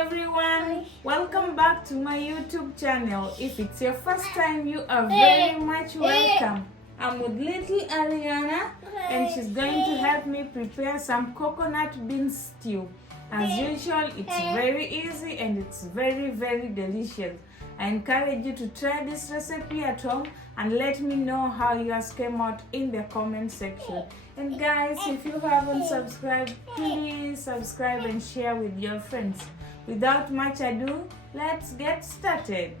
everyone, welcome back to my YouTube channel. If it's your first time, you are very much welcome. I'm with little Ariana and she's going to help me prepare some coconut bean stew. As usual, it's very easy and it's very delicious. I encourage you to try this recipe at home and let me know how yours came out in the comment section. And guys, if you haven't subscribed, please subscribe and share with your friends. Without much ado, let's get started.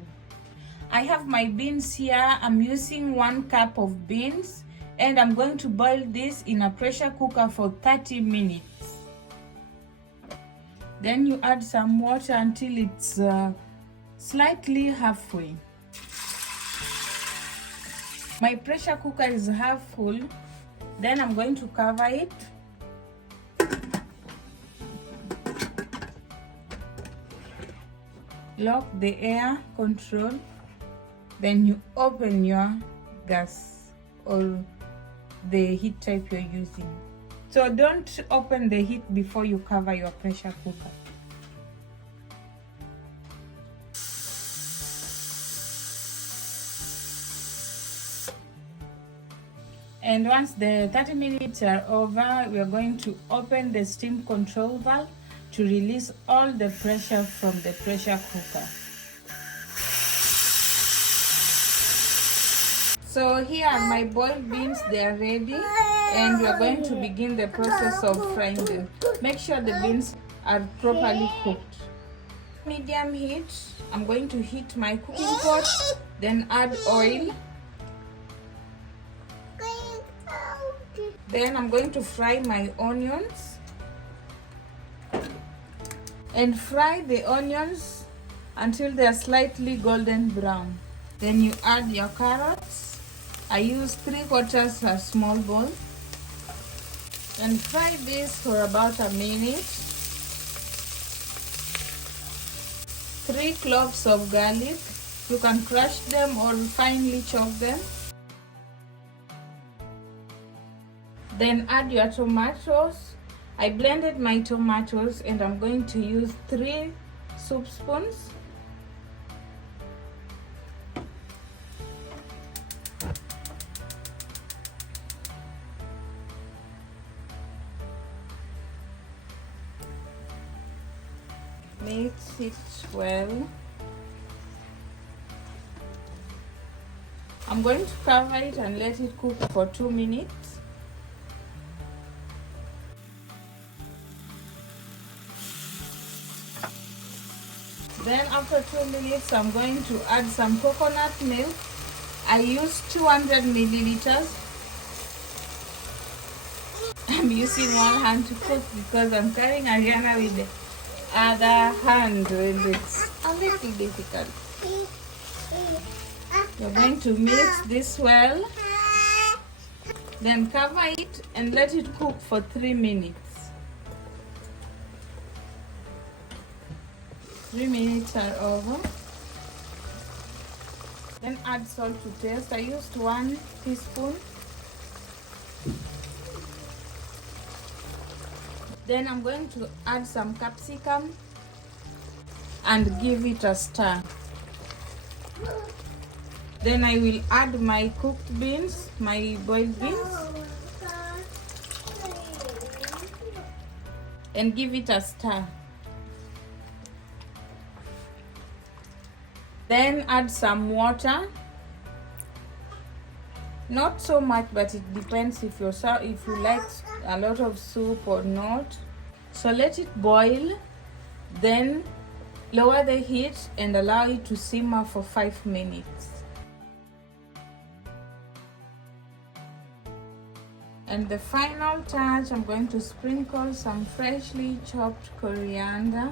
I have my beans here. I'm using 1 cup of beans and I'm going to boil this in a pressure cooker for 30 minutes. Then you add some water until it's slightly halfway. My pressure cooker is half full. Then I'm going to cover it. Lock the air control. Then you open your gas or the heat type you're using. So don't open the heat before you cover your pressure cooker. And once the 30 minutes are over, we are going to open the steam control valve to release all the pressure from the pressure cooker. So here are my boiled beans, they are ready, and we are going to begin the process of frying them. Make sure the beans are properly cooked. Medium heat, I'm going to heat my cooking pot, then add oil. Then I'm going to fry my onions and fry the onions until they are slightly golden brown. Then you add your carrots. I use 3/4 a small bowl and fry this for about a minute. 3 cloves of garlic. You can crush them or finely chop them. Then add your tomatoes. I blended my tomatoes and I'm going to use 3 soup spoons. Mix it well. I'm going to cover it and let it cook for 2 minutes. Then after 2 minutes, I'm going to add some coconut milk. I use 200 milliliters. I'm using one hand to cook because I'm carrying Ariana with the other hand and it's a little difficult. You're going to mix this well. Then cover it and let it cook for 3 minutes. 3 minutes are over. Then add salt to taste. I used 1 teaspoon. Then I'm going to add some capsicum and give it a stir. Then I will add my cooked beans, my boiled beans, and give it a stir. Then add some water. Not so much, but it depends if you like a lot of soup or not. So let it boil. Then lower the heat and allow it to simmer for 5 minutes. And the final touch, I'm going to sprinkle some freshly chopped coriander.